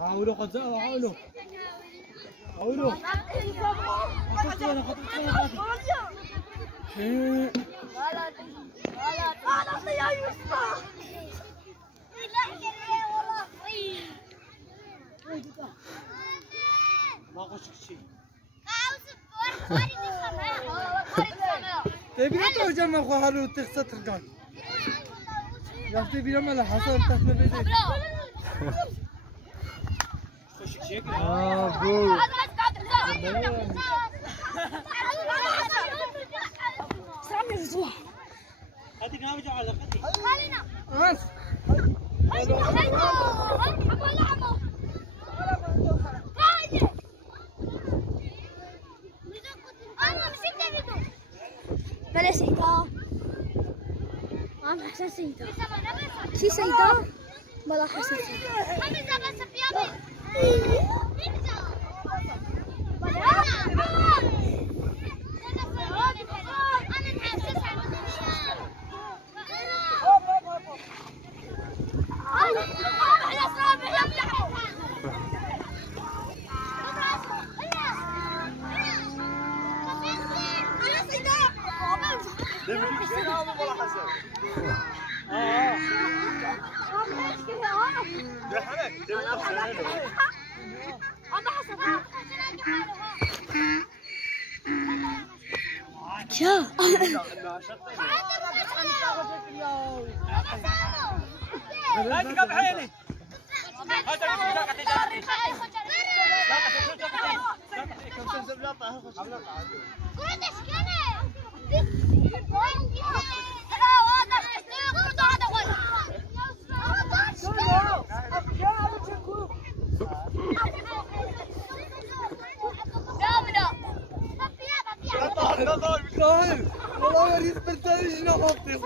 عاولوا قزاء عاولوا عاولوا خطط انا غلط يا يوسف ما قصك شيء تبي ترجع ما خو حلو تخسر ترجع يا تبي ما حسن تسمع بيدك خشك شيء بو هذيك ناوي على قدي بس بلا سيدة عم حسن سيدة شي سيدة بلا حسن سيدة لا تقطع عيني والله وريت بلتاج نحطي